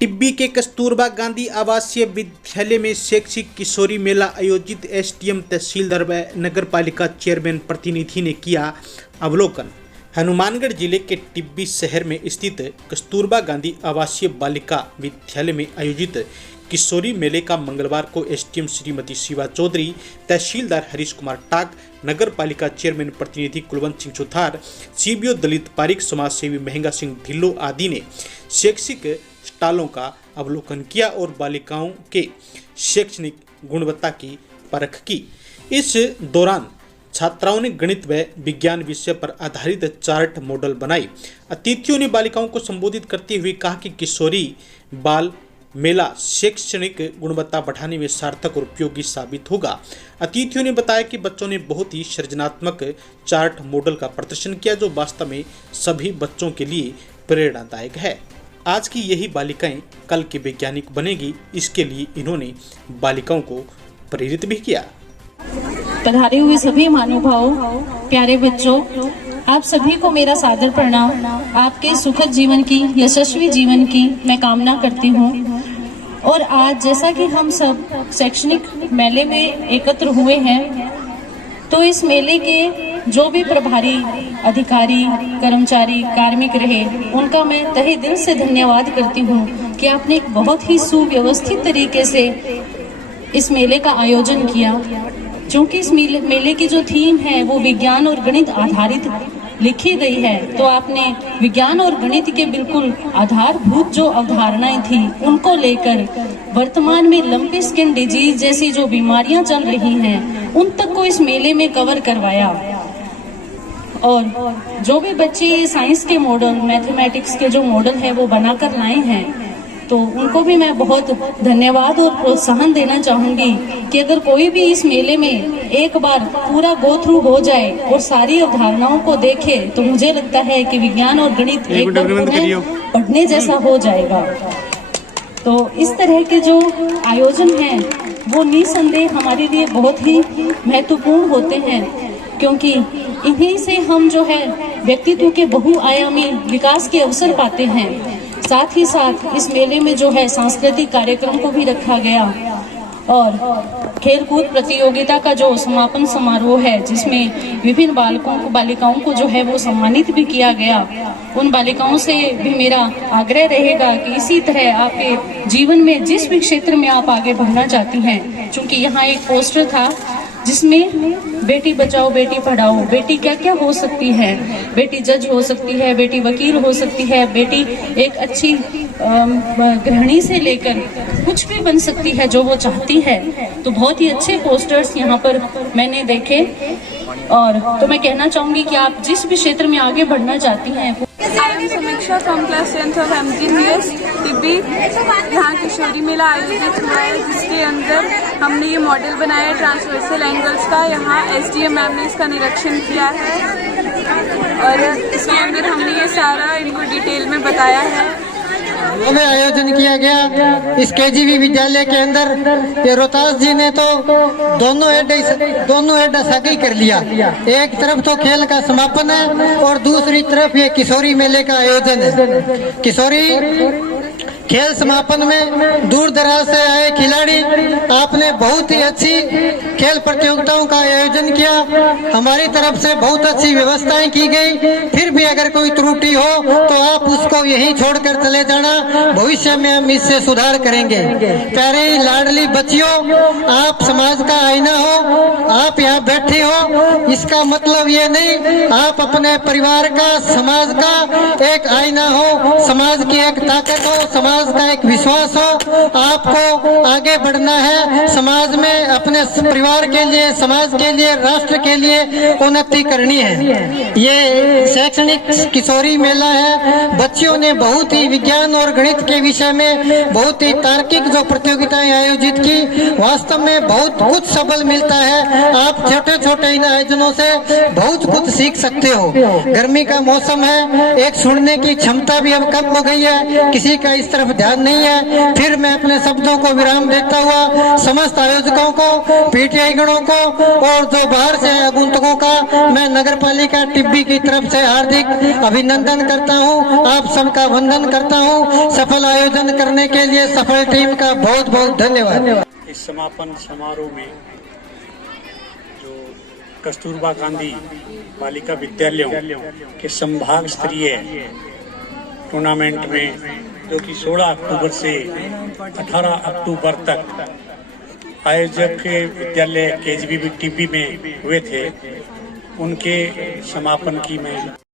टिब्बी के कस्तूरबा गांधी आवासीय विद्यालय में शैक्षिक किशोरी मेला आयोजित एसडीएम तहसीलदार व नगर पालिका चेयरमैन प्रतिनिधि ने किया अवलोकन। हनुमानगढ़ जिले के टिब्बी शहर में स्थित कस्तूरबा गांधी आवासीय बालिका विद्यालय में आयोजित किशोरी मेले का मंगलवार को एसडीएम श्रीमती शिवा चौधरी, तहसीलदार हरीश कुमार टाक, नगर पालिका चेयरमैन प्रतिनिधि कुलवंत सिंह सुथार, सीबीओ दलित पारिक, समाजसेवी महंगा सिंह ढिल्लो आदि ने शैक्षिक स्टॉलों का अवलोकन किया और बालिकाओं के शैक्षणिक गुणवत्ता की परख की। इस दौरान छात्राओं ने गणित व विज्ञान विषय पर आधारित चार्ट मॉडल बनाई। अतिथियों ने बालिकाओं को संबोधित करते हुए कहा कि किशोरी बाल मेला शैक्षणिक गुणवत्ता बढ़ाने में सार्थक और उपयोगी साबित होगा। अतिथियों ने बताया कि बच्चों ने बहुत ही सृजनात्मक चार्ट मॉडल का प्रदर्शन किया जो वास्तव में सभी बच्चों के लिए प्रेरणादायक है। आज की यही बालिकाएं कल के वैज्ञानिक बनेगी, इसके लिए इन्होंने बालिकाओं को प्रेरित भी किया। पधारे हुए सभी महानुभावों, प्यारे बच्चों, आप सभी को मेरा सादर प्रणाम। आपके सुखद जीवन की, यशस्वी जीवन की मैं कामना करती हूँ। और आज जैसा कि हम सब शैक्षणिक मेले में एकत्र हुए हैं, तो इस मेले के जो भी प्रभारी अधिकारी, कर्मचारी, कार्मिक रहे, उनका मैं तहे दिल से धन्यवाद करती हूँ कि आपने एक बहुत ही सुव्यवस्थित तरीके से इस मेले का आयोजन किया। क्योंकि इस मेले की जो थीम है वो विज्ञान और गणित आधारित लिखी गई है, तो आपने विज्ञान और गणित के बिल्कुल आधारभूत जो अवधारणाएं थी उनको लेकर वर्तमान में लंपी स्किन डिजीज जैसी जो बीमारियां चल रही हैं उन तक को इस मेले में कवर करवाया। और जो भी बच्चे साइंस के मॉडल, मैथमेटिक्स के जो मॉडल है वो बनाकर लाए हैं, तो उनको भी मैं बहुत धन्यवाद और प्रोत्साहन देना चाहूंगी कि अगर कोई भी इस मेले में एक बार पूरा गो थ्रू हो जाए और सारी अवधारणाओं को देखे, तो मुझे लगता है कि विज्ञान और गणित एक पढ़ने जैसा हो जाएगा। तो इस तरह के जो आयोजन हैं वो निसंदेह हमारे लिए बहुत ही महत्वपूर्ण होते हैं, क्योंकि इन्हीं से हम जो है व्यक्तित्व के बहुआयामी विकास के अवसर पाते हैं। साथ ही साथ इस मेले में जो है सांस्कृतिक कार्यक्रम को भी रखा गया और खेलकूद प्रतियोगिता का जो समापन समारोह है, जिसमें विभिन्न बालिकाओं को जो है वो सम्मानित भी किया गया। उन बालिकाओं से भी मेरा आग्रह रहेगा कि इसी तरह आपके जीवन में जिस भी क्षेत्र में आप आगे बढ़ना चाहती हैं, चूंकि यहाँ एक पोस्टर था जिसमें बेटी बचाओ बेटी पढ़ाओ, बेटी क्या क्या हो सकती है, बेटी जज हो सकती है, बेटी वकील हो सकती है, बेटी एक अच्छी गृहिणी से लेकर कुछ भी बन सकती है जो वो चाहती है। तो बहुत ही अच्छे पोस्टर्स यहाँ पर मैंने देखे, और तो मैं कहना चाहूंगी कि आप जिस भी क्षेत्र में आगे बढ़ना चाहती हैं। समीक्षा from class 10th of MGBS Tibbi. यहाँ किशोरी मेला आयोजित हुआ है, जिसके अंदर हमने ये मॉडल बनाया है ट्रांसवर्सल एंगल्स का। यहाँ SDM मैम ने इसका निरीक्षण किया है और इसके अंदर हमने ये सारा इनको डिटेल में बताया है। में आयोजन किया गया इस KGV विद्यालय के अंदर। ये रोहतास जी ने तो दोनों एडा सागी कर लिया। एक तरफ तो खेल का समापन है और दूसरी तरफ ये किशोरी मेले का आयोजन है। किशोरी खेल समापन में दूर दराज से आए खिलाड़ी, आपने बहुत ही अच्छी खेल प्रतियोगिताओं का आयोजन किया। हमारी तरफ से बहुत अच्छी व्यवस्थाएं की गई। फिर भी अगर कोई त्रुटि हो तो आप उसको यहीं छोड़कर चले जाना, भविष्य में हम इससे सुधार करेंगे। प्यारे लाडली बच्चियों, आप समाज का आईना हो। आप यहाँ बैठे हो, इसका मतलब ये नहीं आप अपने परिवार का, समाज का एक आईना हो, समाज की एक ताकत हो, समाज का एक विश्वास हो। आपको आगे बढ़ना है, समाज में अपने परिवार के लिए, समाज के लिए, राष्ट्र के लिए उन्नति करनी है। ये शैक्षणिक किशोरी मेला है। बच्चियों ने बहुत ही विज्ञान और गणित के विषय में बहुत ही तार्किक जो प्रतियोगिताएं आयोजित की, वास्तव में बहुत कुछ सबल मिलता है। आप छोटे छोटे इन आयोजनों से बहुत कुछ सीख सकते हो। गर्मी का मौसम है, एक सुनने की क्षमता भी अब कम हो गई है, किसी का इस तरफ तरफ ध्यान नहीं है। फिर मैं अपने शब्दों को विराम देता हुआ समस्त आयोजकों को, पीटीआई गणों को और जो बाहर से आगंतुकों का मैं नगर पालिका टिब्बी की तरफ से हार्दिक अभिनंदन करता हूं। आप सबका वंदन करता हूं। सफल आयोजन करने के लिए सफल टीम का बहुत बहुत धन्यवाद। इस समापन समारोह में जो कस्तूरबा गांधी बालिका विद्यालयों के संभाग स्तरीय टूर्नामेंट में, जो कि 16 अक्टूबर से 18 अक्टूबर तक आयोजक विद्यालय केजीबी टिब्बी में हुए थे, उनके समापन की मैं